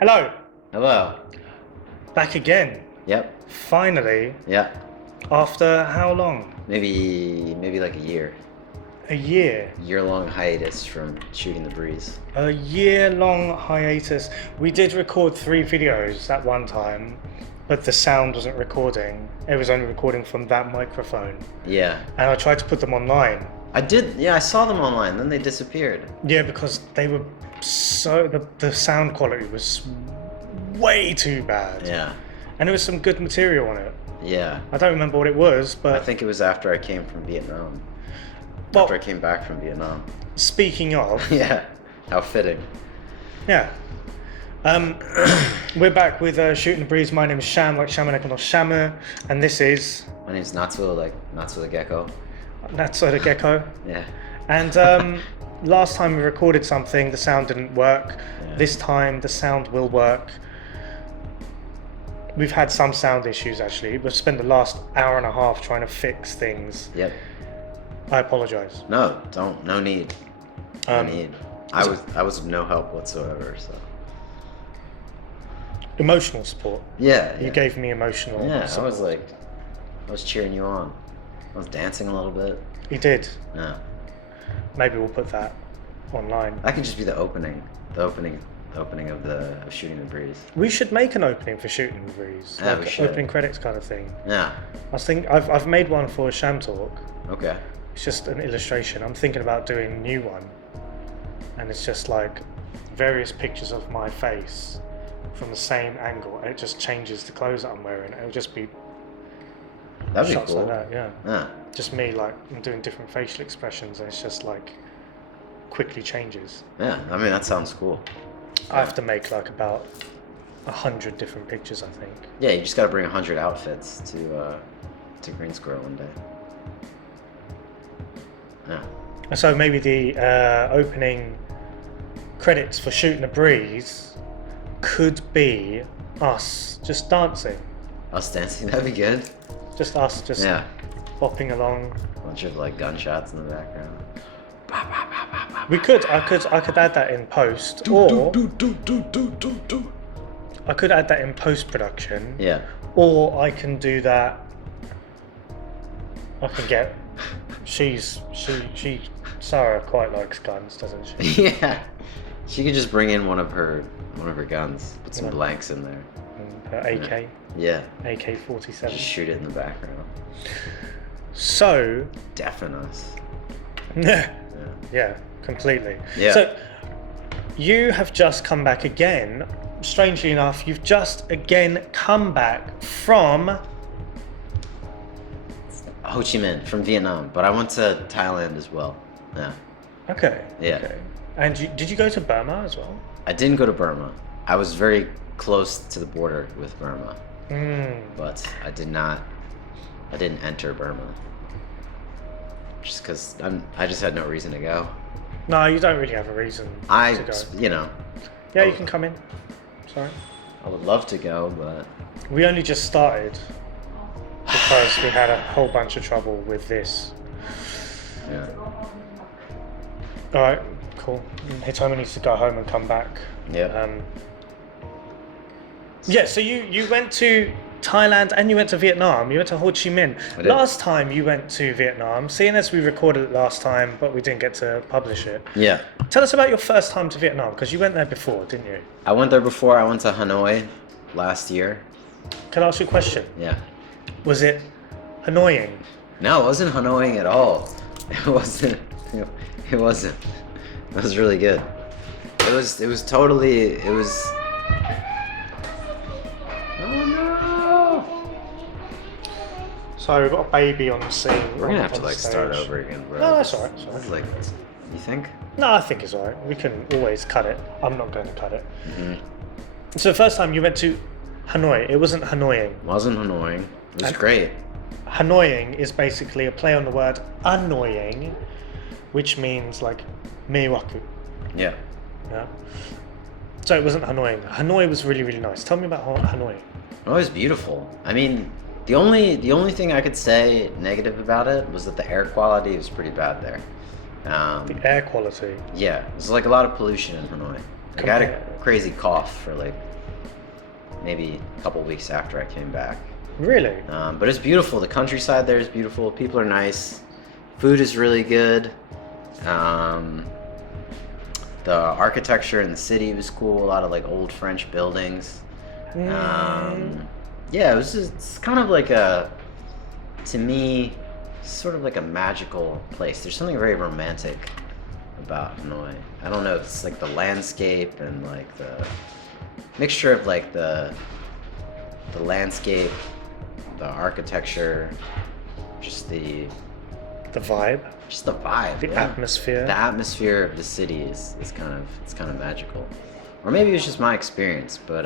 Hello, Hello. back again. Yep. Finally, Yeah. after how long? Maybe like a year. A year. Year-long hiatus from shooting the breeze. A year-long hiatus. We did record 3 videos at one time, but the sound wasn't recording. It was only recording from that microphone. Yeah. And I tried to put them online. I did. Yeah, I saw them online. Then they disappeared. Yeah, because they were the sound quality was way too bad. Yeah. And there was some good material on it. Yeah. I don't remember what it was, but I think it was after I came from Vietnam. Well- After I came back from Vietnam. speaking of, Yeah. How fitting. yeah. We're back with Shooting the Breeze. My name is Sham, like Sham and Natsuo, Shamu, and this is My name's Natsuo, like Natsuo the gecko. Natsuo the Gecko. Yeah. And last time we recorded something, the sound didn't work. Yeah. This time the sound will work. We've had some sound issues actually. We've spent the last hour and a half trying to fix things. Yep. I apologize. No, don't. No need. No Um, need. I was of no help whatsoever. So. Emotional support. Yeah. You gave me emotional Yeah. support. I was cheering you on. I was dancing a little bit. You did. No. Maybe we'll put that online. That could just be the opening of Shooting the Breeze. We should make an opening for Shooting the Breeze, Yeah, like we an should. opening credits kind of thing. Yeah. I was thinking I've made one for Sham Talk. Okay. It's just an illustration. I'm thinking about doing a new one, and it's just like various pictures of my face from the same angle, and it just changes the clothes that I'm wearing. It'll just be That'd be shots cool. like that, yeah. Yeah. Just me like I'm doing different facial expressions, and it's just like quickly changes. Yeah. I mean, that sounds cool. I have to make like about 100 different pictures, I think. Yeah. You just gotta bring 100 outfits to Green Squirrel one day. Yeah. So maybe the opening credits for Shooting the Breeze could be us just dancing. Us dancing. That'd be good. Just us, just Yeah. bopping along. A bunch of like gunshots in the background. We could, I could add that in post, or I could add that in post production, Yeah. or I can do that. I can get. She Sarah quite likes guns, doesn't she? Yeah. She could just bring in one of her guns, put some Yeah. blanks in there. And her AK, Yeah. AK-47. Just shoot it in the background. So, Deafen us. yeah, Yeah. completely. Yeah. So, you have just come back again. Strangely enough, you've just again come back from. Ho Chi Minh from Vietnam, but I went to Thailand as well. Yeah. Okay. Yeah. Okay. And did you go to Burma as well? I didn't go to Burma. I was very close to the border with Burma, but I didn't enter Burma. Just because I just had no reason to go. No, you don't really have a reason to go. You know, Yeah, you can come in. Sorry. I would love to go, but We only just started because we had a whole bunch of trouble with this. yeah. All right, cool. Hitomi needs to go home and come back. Yeah. Yeah, so you went to Thailand and you went to Vietnam. You went to Ho Chi Minh. I did. Last time you went to Vietnam, seeing as we recorded it last time, but we didn't get to publish it. Yeah. Tell us about your first time to Vietnam, because you went there before, didn't you? I went there before. I went to Hanoi last year. Can I ask you a question? Yeah. Was it annoying? No, it wasn't Hanoi at all. It wasn't. It wasn't. It was really good. It was totally. It was. Oh no! So we've got a baby on the scene. We're gonna have to on the like start stage. over again, bro. No, that's alright. That's all That's right. like, you think? No, I think it's alright. We can always cut it. I'm not going to cut it. Mm-hmm. So the first time you went to Hanoi, it wasn't Hanoiing. Wasn't annoying. It was And- great. Hanoiing is basically a play on the word annoying, which means like meiwaku. Yeah. Yeah. So it wasn't Hanoi. Hanoi was really, really nice. Tell me about Hanoi. It was beautiful. I mean, the only thing I could say negative about it was that the air quality was pretty bad there. The air quality. Yeah, there's like a lot of pollution in Hanoi. Like, I had a crazy cough for like maybe a couple weeks after I came back. Really? But it's beautiful. The countryside there is beautiful. People are nice. Food is really good. The architecture in the city was cool. A lot of like old French buildings. Yeah, it's kind of like to me, sort of like a magical place. There's something very romantic about Hanoi. I don't know, it's like the landscape and like the mixture of like the landscape, the architecture, just the vibe. Just the vibe. The atmosphere. The atmosphere of the city is kind of magical. Or maybe it's just my experience, but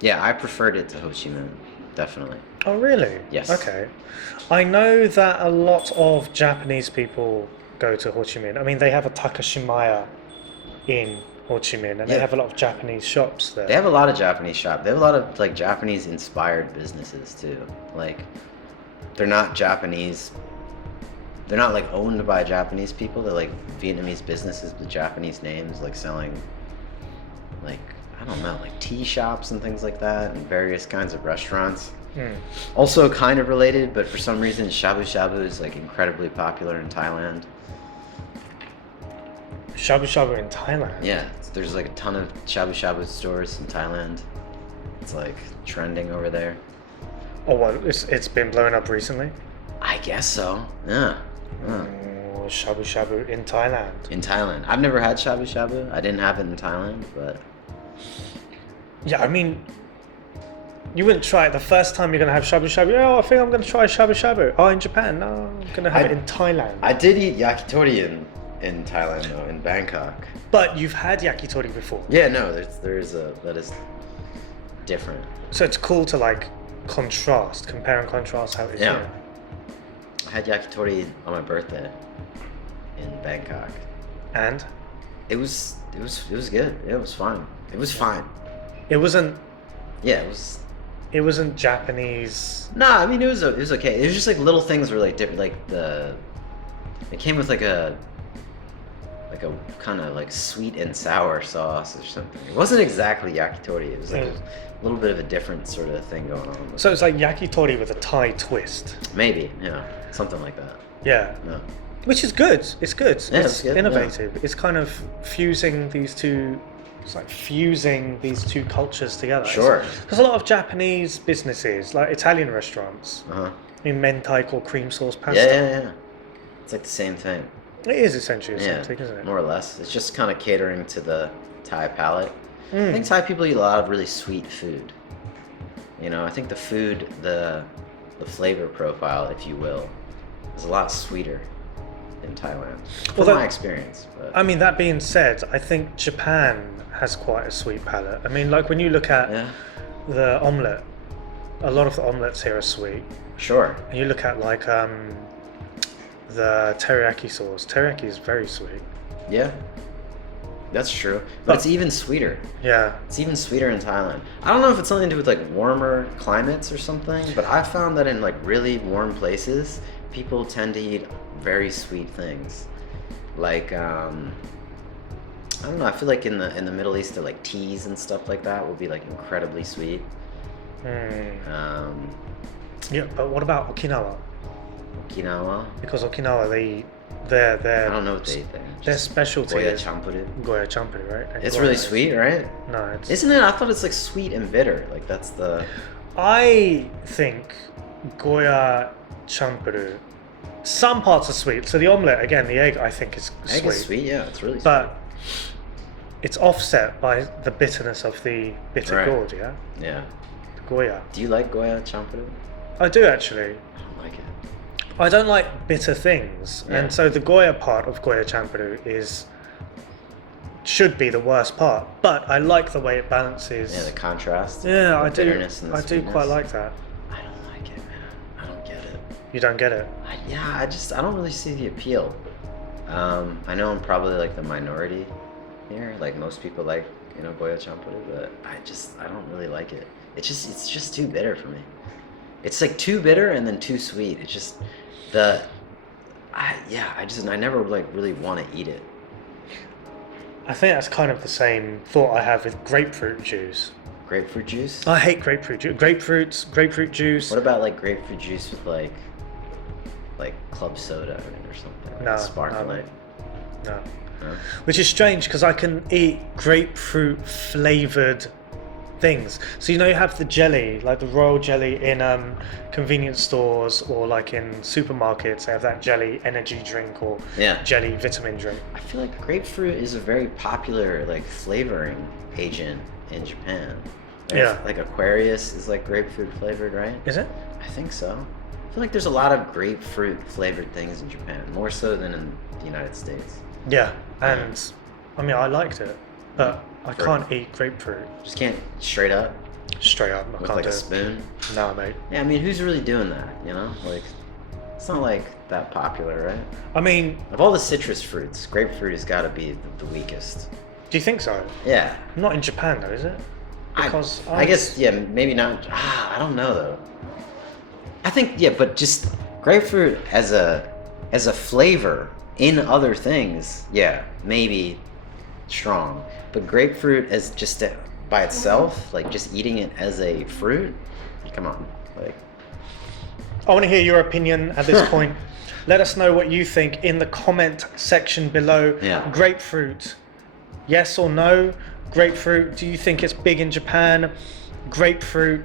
yeah, I preferred it to Ho Chi Minh, definitely. Oh, really? Yes. Okay. I know that a lot of Japanese people go to Ho Chi Minh. I mean, they have a Takashimaya in Ho Chi Minh, and they have a lot of Japanese shops there. They have a lot of Japanese shops. They have a lot of like Japanese-inspired businesses too. Like, they're not Japanese. They're not like owned by Japanese people. They're like Vietnamese businesses with Japanese names, like selling, like, I don't know, like tea shops and things like that, and various kinds of restaurants. Also kind of related, but for some reason shabu shabu is like incredibly popular in Thailand. Shabu shabu in Thailand? Yeah, there's like a ton of shabu shabu stores in Thailand. It's like trending over there. Oh, well, it's been blowing up recently? I guess so, yeah. Shabu shabu in Thailand. In Thailand. I've never had shabu shabu. I didn't have it in Thailand, but... Yeah, I mean, you wouldn't try it the first time you're going to have shabu shabu. Oh, I think I'm going to try shabu shabu. Oh, in Japan? No, I'm going to have it in Thailand. I did eat yakitori in Thailand, though, in Bangkok. But you've had yakitori before? Yeah, no, that is different. So it's cool to like compare and contrast how it is here. I had yakitori on my birthday in Bangkok. And? It was good. Yeah, it was fine. It was fine. It wasn't. Yeah, it was. It wasn't Japanese. Nah, I mean it was okay. It was just like little things were like different. Like it came with like a kind of like sweet and sour sauce or something. It wasn't exactly yakitori. It was like a little bit of a different sort of thing going on. So it's like yakitori with a Thai twist. Maybe, yeah, something like that. Yeah. Yeah. Which is good. It's good. Yeah, it's good, innovative. Yeah. It's kind of fusing these two. It's like fusing these two cultures together. Sure. Because a lot of Japanese businesses, like Italian restaurants, in mentaiko or cream sauce pasta. Yeah. It's like the same thing. It is essentially the same thing, isn't it? More or less. It's just kind of catering to the Thai palate. I think Thai people eat a lot of really sweet food. You know, I think the food, the flavor profile, if you will, is a lot sweeter in Thailand. From my experience. But. I mean, that being said, I think Japan has quite a sweet palate. I mean, like when you look at the omelette, a lot of the omelettes here are sweet. Sure. And you look at like the teriyaki sauce. Teriyaki is very sweet. Yeah. That's true. But it's even sweeter. Yeah. It's even sweeter in Thailand. I don't know if it's something to do with like warmer climates or something, but I found that in like really warm places, people tend to eat very sweet things. Like I don't know, I feel like in the Middle East, like teas and stuff like that will be like incredibly sweet. Yeah, but what about Okinawa? Okinawa? Because Okinawa, they're I don't know what they eat there. Their specialty Goya is champuru. Goya champuru, right? And It's Goya really is- sweet, right? No, it's... Isn't it? I thought it's like sweet and bitter. Like that's the... I think Goya champuru, some parts are sweet. So the omelette, again, the egg, I think is sweet. Egg is sweet, yeah, it's really sweet. But it's offset by the bitterness of the bitter gourd, yeah? Yeah. The Goya. Do you like Goya champuru? I do, actually. I don't like it. I don't like bitter things. Yeah. And so the Goya part of Goya champuru should be the worst part. But I like the way it balances. Yeah, the contrast. Yeah, the I do. bitterness and the I do sweetness. quite like that. I don't like it, man. I don't get it. You don't get it? I don't really see the appeal. I know I'm probably like the minority here. Like most people like, Goya champuru, but I don't really like it. It's just too bitter for me. It's like too bitter and then too sweet. It's just I never like really want to eat it. I think that's kind of the same thought I have with grapefruit juice. Grapefruit juice? I hate grapefruit juice. Grapefruit juice. What about like grapefruit juice with like club soda in it or something? No, sparkling. No. No? Which is strange because I can eat grapefruit flavored things. So you have the jelly, like the royal jelly in convenience stores or like in supermarkets. They have that jelly energy drink or jelly vitamin drink. I feel like grapefruit is a very popular like flavoring agent in Japan. Like Aquarius is like grapefruit flavored, right? Is it? I think so. I feel like there's a lot of grapefruit flavored things in Japan, more so than in the United States. Yeah, and I mean I liked it, but I can't eat grapefruit. Just can't straight up? Straight up, I with can't like do a it. spoon? No, mate. Yeah, I mean, who's really doing that, you know? Like, it's not like that popular, right? I mean... Of all the citrus fruits, grapefruit has got to be the weakest. Do you think so? Yeah. Not in Japan, though, is it? Because I guess, yeah, maybe not. I don't know, though. I think, yeah, but just grapefruit as a flavor in other things, yeah, maybe strong. But grapefruit as just by itself, like just eating it as a fruit, come on, like. I want to hear your opinion at this point. Let us know what you think in the comment section below. Yeah. Grapefruit, yes or no? Grapefruit, do you think it's big in Japan? Grapefruit,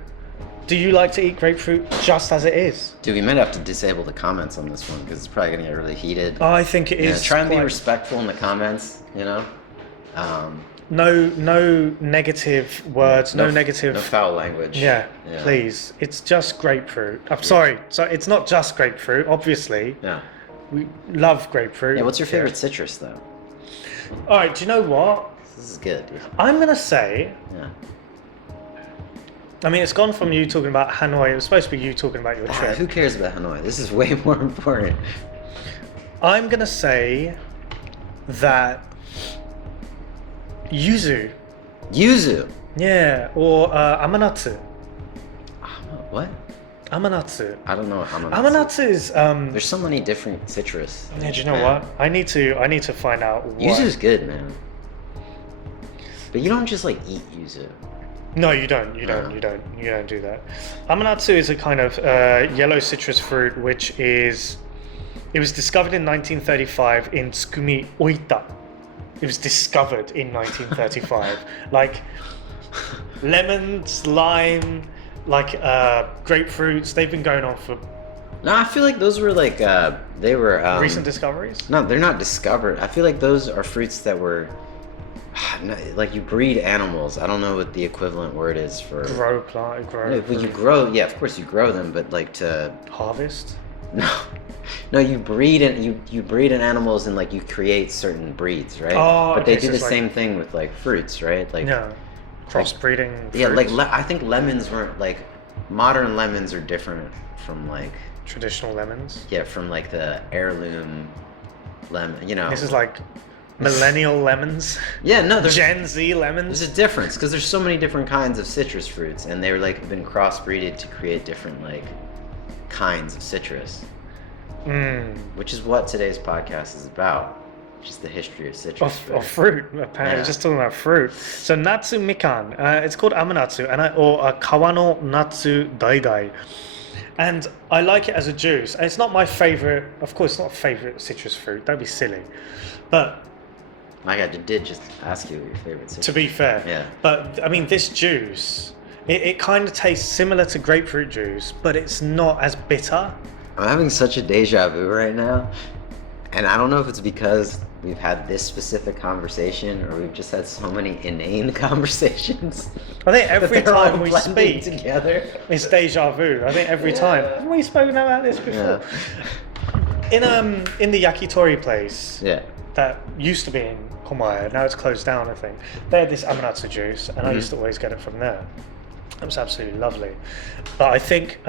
do you like to eat grapefruit just as it is? Dude, we might have to disable the comments on this one because it's probably going to get really heated. I think it is. Try and be respectful in the comments, you know? No negative words, no negative... No foul language. Yeah, please. It's just grapefruit. I'm sorry. So it's not just grapefruit, obviously. Yeah. We love grapefruit. Yeah, what's your favorite citrus, though? All right, do you know what? This is good, dude. I'm going to say... Yeah. I mean, it's gone from you talking about Hanoi. It was supposed to be you talking about your trip. Who cares about Hanoi? This is way more important. I'm going to say that yuzu. Yuzu? Yeah, or amanatsu. What? Amanatsu. I don't know what amanatsu. Amanatsu is there's so many different citrus. Yeah, do you know what? I need to find out what. Yuzu's good, man. But you don't just like eat yuzu. No, you don't. You don't do that. Amanatsu is a kind of yellow citrus fruit, it was discovered in 1935 in Tsukumi, Oita. It was discovered in 1935. Like lemons, lime, like grapefruits. They've been going on for. No, I feel like those were like they were recent discoveries. No, they're not discovered. I feel like those are fruits that were. Like you breed animals. I don't know what the equivalent word is for grow plant. No, well, you grow. Yeah, of course you grow them, but like to harvest. No, you breed you breed in animals and like you create certain breeds, right? Oh, but okay, they do so the it's same thing with like fruits, right? Like crossbreeding. Yeah, like I think lemons weren't like modern lemons are different from like traditional lemons. Yeah, from like the heirloom lemon. You know, this is like. Millennial lemons. Yeah, no, there's Gen Z lemons. There's a difference because there's so many different kinds of citrus fruits, and they're like been crossbreeded to create different like kinds of citrus. Which is what today's podcast is about. Just the history of citrus. Of fruit. Apparently, just talking about fruit. So natsu mikan. It's called amanatsu, or kawano natsu daidai. And I like it as a juice. And it's not my favorite. Of course, it's not a favorite citrus fruit. That'd be silly. But. My God, you did just ask you what your favorite citrus. To be fair. Yeah. But I mean, this juice, it kind of tastes similar to grapefruit juice, but it's not as bitter. I'm having such a deja vu right now. And I don't know if it's because we've had this specific conversation or we've just had so many inane conversations. I think every time we speak together, it's deja vu. I think every time. Haven't we spoken about this before? Yeah. In the yakitori place. Yeah. That used to be in Komae, now it's closed down, I think. They had this amanatsu juice, and I used to always get it from there. It was absolutely lovely. But I think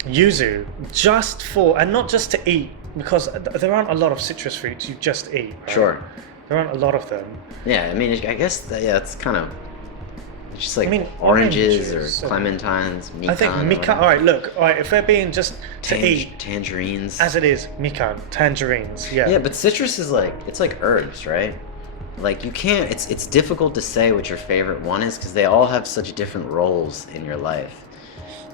yuzu, just for, and not just to eat, because there aren't a lot of citrus fruits you just eat. Right? Sure. There aren't a lot of them. Yeah, I mean, I guess, it's kind of, just like oranges or clementines, mikan. I think mikan, alright, if they're being just to eat. Tangerines. As it is, mikan, tangerines, yeah. Yeah, but citrus is like, it's like herbs, right? like you can't. It's difficult to say what your favorite one is because they all have such different roles in your life.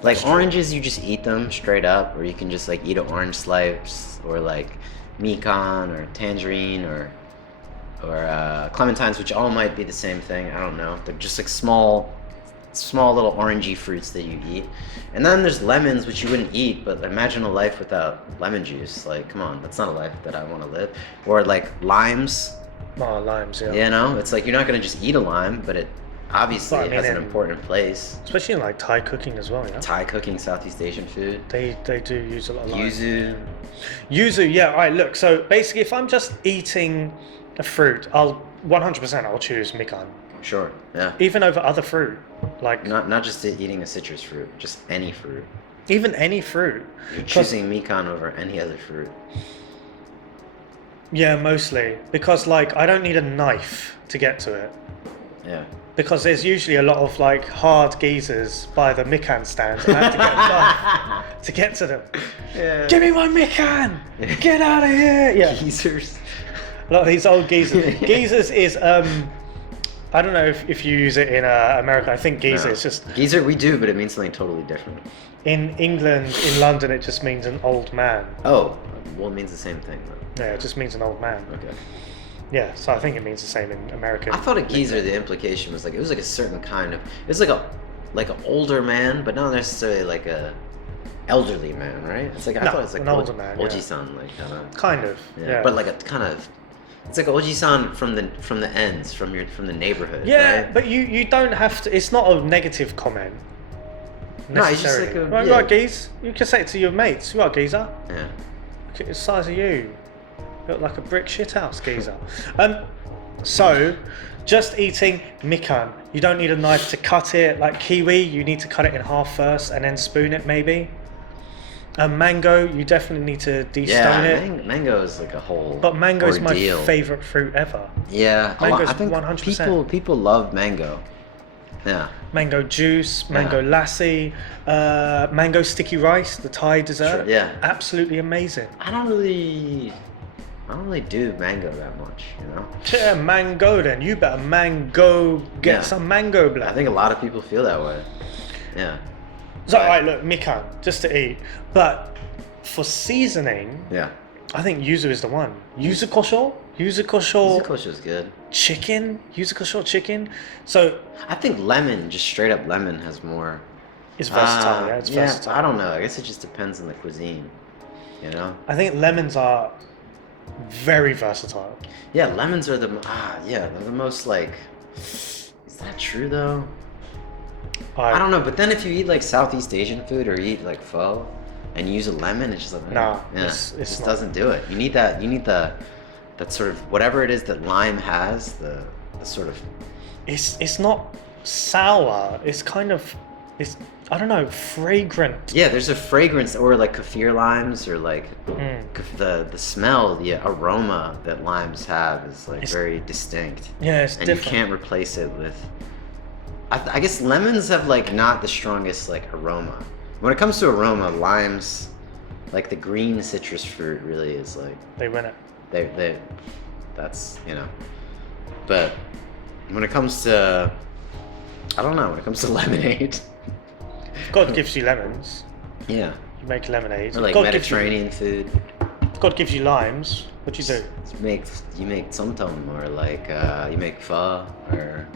Like oranges, you just eat them straight up, or you can just like eat an orange slice, or like mikan or tangerine or clementines, which all might be the same thing. I don't know. They're just like small little orangey fruits that you eat. And then there's lemons, which you wouldn't eat, but imagine a life without lemon juice. Like, come on, that's not a life that I want to live. Or like limes. Oh, limes, yeah. You know, it's like you're not gonna just eat a lime, but it obviously has an important place. Especially in like Thai cooking as well, yeah. Thai cooking, Southeast Asian food. They do use a lot of lime. Yuzu. Yeah. All right. Look. So basically, if I'm just eating a fruit, I'll 100% I'll choose mikan. Sure. Yeah. Even over other fruit, like not just eating a citrus fruit, just any fruit. Even any fruit. You're choosing mikan over any other fruit. Yeah, mostly because like I don't need a knife to get to it. Yeah. Because there's usually a lot of like hard geezers by the mikan stand, and I have to get a knife to get to them. Yeah. Give me my mikan! Get out of here! Yeah. Geezers. A lot of these old geezers. Geezers is I don't know if you use it in America. I think geezer is just geezer. We do, but it means something totally different. in England. In London, it just means an old man. Oh, well, it means the same thing though. Yeah, it just means an old man. Okay. Yeah, so I think it means the same in American. I thought a geezer, the implication was like it was like a certain kind of. It's like an older man, but not necessarily like a elderly man, right? It's like I thought it's like an older man, yeah. Oji-san, like Kind of. Yeah. But like a kind of. It's like Oji-san from the ends, from the neighborhood. Yeah, right? but you don't have to. It's not a negative comment. No, it's just like a. Right, Yeah. right, geez. You can say it to your mates. You are geezer. Yeah. Look at the size of you. You look like a brick shithouse, geezer. So, just eating mikan. You don't need a knife to cut it. Like kiwi, you need to cut it in half first and then spoon it maybe. Mango, you definitely need to de-stone it. Mango is like a whole. But mango is my ordeal. favorite fruit ever. Yeah, Mango's I think 100%. people love mango. Yeah. Mango juice, mango lassi, mango sticky rice, the Thai dessert. Sure, yeah. Absolutely amazing. I don't really do mango that much, you know. Yeah, mango then. You better get some mango blood. I think a lot of people feel that way. Yeah. So, alright, look, mikan, just to eat. But for seasoning, Yeah. I think yuzu is the one. Yuzu kosho? Yuzu is good. Chicken? Yuzu kosho chicken? So, I think lemon, just straight up lemon, has more. it's versatile, yeah? It's versatile. I don't know. I guess it just depends on the cuisine, you know? I think lemons are very versatile. Yeah, lemons are they're the most like. Is that true though? I don't know, but then if you eat like Southeast Asian food or eat like pho, and you use a lemon, it's just like it just doesn't do it. You need that sort of whatever it is that lime has, the sort of. It's not sour. It's kind of I don't know, fragrant. Yeah, there's a fragrance, or like kaffir limes, or like the smell, the aroma that limes have is like very distinct. Yeah, it's and different. You can't replace it with. I guess lemons have like not the strongest like aroma. When it comes to aroma, limes, like the green citrus fruit, really is like They win it. they that's But when it comes to, I don't know, when it comes to lemonade. God gives you lemons. Yeah. You make lemonade. Or like God Mediterranean food. God gives you limes. What do you do? You make somtom, or like you make pho, or.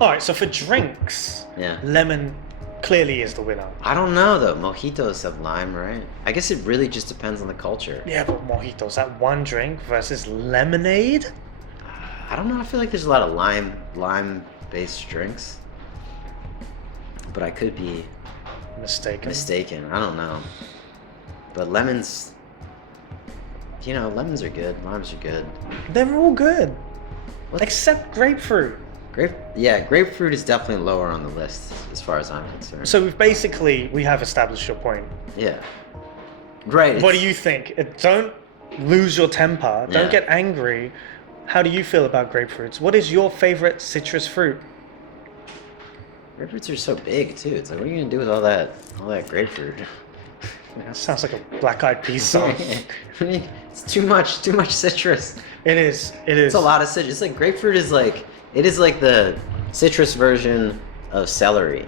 All right. So for drinks, Yeah. lemon clearly is the winner. I don't know though. Mojitos have lime, right? I guess it really just depends on the culture. Yeah, but mojitos, that one drink versus lemonade. I don't know. I feel like there's a lot of lime-based drinks, but I could be mistaken. I don't know. But lemons, lemons are good. Limes are good. They're all good, except grapefruit. Grapefruit is definitely lower on the list as far as I'm concerned. So we have established your point. Yeah. Right. What do you think? Don't lose your temper. Don't get angry. How do you feel about grapefruits? What is your favorite citrus fruit? Grapefruits are so big too. It's like, what are you gonna do with all that grapefruit? That sounds like a Black Eyed Peas song. What It's too much citrus. It is. It's a lot of citrus. It's like grapefruit is like the citrus version of celery.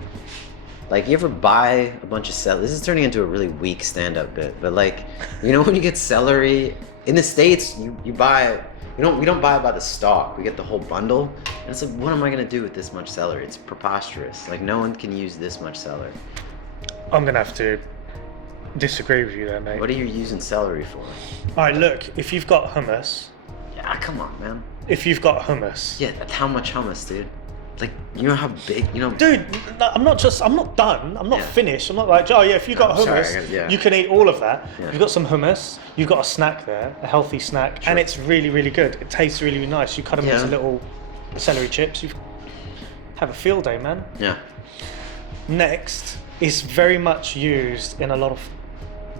Like, you ever buy a bunch of celery? This is turning into a really weak stand-up bit, but like, you know, when you get celery in the States, you buy. We don't buy it by the stalk. We get the whole bundle, and it's like, what am I gonna do with this much celery? It's preposterous. Like, no one can use this much celery. I'm gonna have to disagree with you there, mate. What are you using celery for? All right, look. If you've got hummus. Yeah, come on, man. If you've got hummus. Yeah, how much hummus, dude? Like, you know how big, you know. Dude, I'm not done. I'm not finished. I'm not like, oh yeah, if you got hummus, you can eat all of that. Yeah. You've got some hummus, you've got a snack there, a healthy snack, and it's really, really good. It tastes really, really nice. You cut them into little celery chips. You have a field day, man. Yeah. Next, it's very much used in a lot of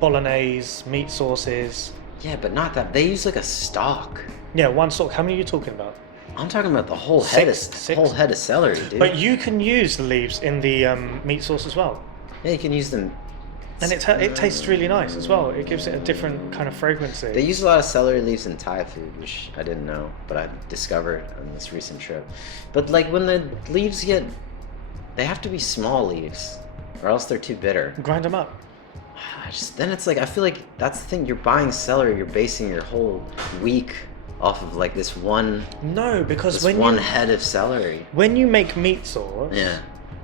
bolognese, meat sauces. Yeah, but not that. They use like a stalk. Yeah, one stalk. How many are you talking about? I'm talking about the whole head of celery, dude. But you can use the leaves in the meat sauce as well. Yeah, you can use them. And it tastes really nice as well. It gives it a different kind of fragrance. They use a lot of celery leaves in Thai food, which I didn't know, but I discovered on this recent trip. But like, when the leaves they have to be small leaves, or else they're too bitter. Grind them up. Then it's like, I feel like that's the thing. You're buying celery. You're basing your whole week off of like this one. No, because when one head of celery. When you make meat sauce,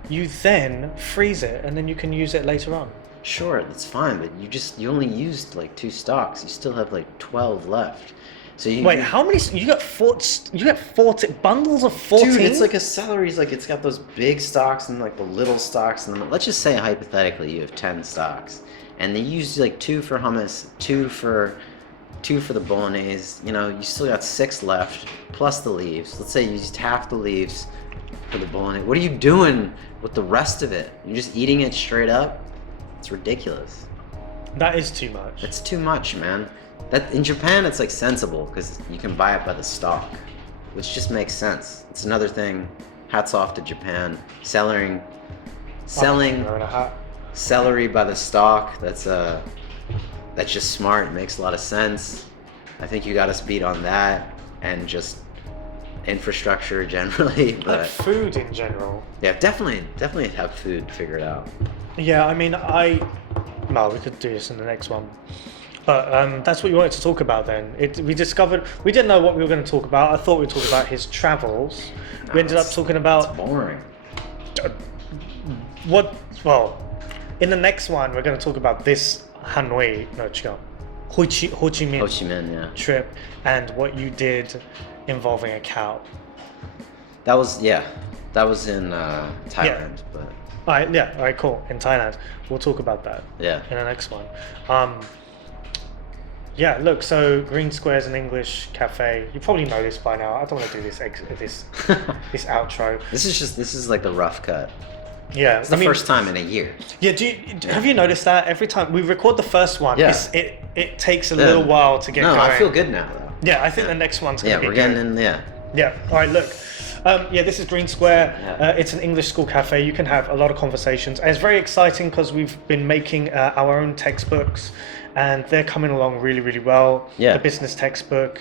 you then freeze it, and then you can use it later on. Sure, that's fine, but you only used like 2 stalks. You still have like 12 left. So wait, how many? You got 40 bundles of 14. Dude, it's like a celery's like, it's got those big stalks and like the little stalks, and then, let's just say hypothetically you have 10 stalks, and they use like 2 for hummus, 2 for the bolognese. You know, you still got 6 left plus the leaves. Let's say you used half the leaves for the bolognese. What are you doing with the rest of it? You're just eating it straight up? It's ridiculous. That is too much. It's too much, man. That in Japan it's like sensible because you can buy it by the stalk, which just makes sense. It's another thing. Hats off to Japan. Selling celery by the stalk. That's just smart. It makes a lot of sense. I think you got us beat on that, and just infrastructure generally, but like food in general. Yeah, definitely have food figured out. Yeah, I mean, well, we could do this in the next one, but that's what you wanted to talk about then. We didn't know what we were going to talk about. I thought we'd talk about his travels. We ended up talking about. It's boring. Well, in the next one, we're going to talk about this Ho Chi Minh trip, and what you did involving a cow. That was in Thailand, but. All right, cool. In Thailand, we'll talk about that. Yeah. In the next one. Look. So Green Square's an English cafe. You probably know this by now. I don't want to do this this outro. This is like the rough cut. Yeah, it's the first time in a year. Yeah. Have you noticed that every time we record the first one, it takes a little while to get going. No, I feel good now though. Yeah, I think the next one's gonna be we're getting good. in. Yeah. Yeah. All right. Look. This is Green Square. It's an English school cafe. You can have a lot of conversations. And it's very exciting because we've been making our own textbooks, and they're coming along really, really well. Yeah. The business textbook,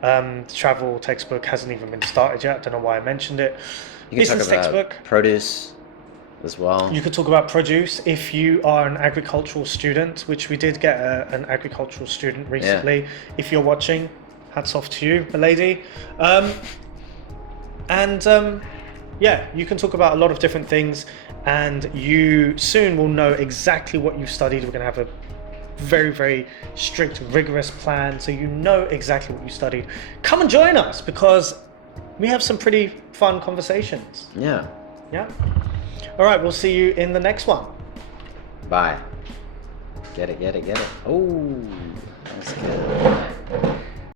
the travel textbook hasn't even been started yet. I don't know why I mentioned it. You can talk about produce as well. You could talk about produce if you are an agricultural student, which we did get an agricultural student recently. Yeah. If you're watching, hats off to you, milady. You can talk about a lot of different things, and you soon will know exactly what you've studied. We're going to have a very, very strict, rigorous plan, so you know exactly what you studied. Come and join us, because we have some pretty fun conversations. Yeah. Yeah. All right, we'll see you in the next one. Bye. Get it. Oh, that's good.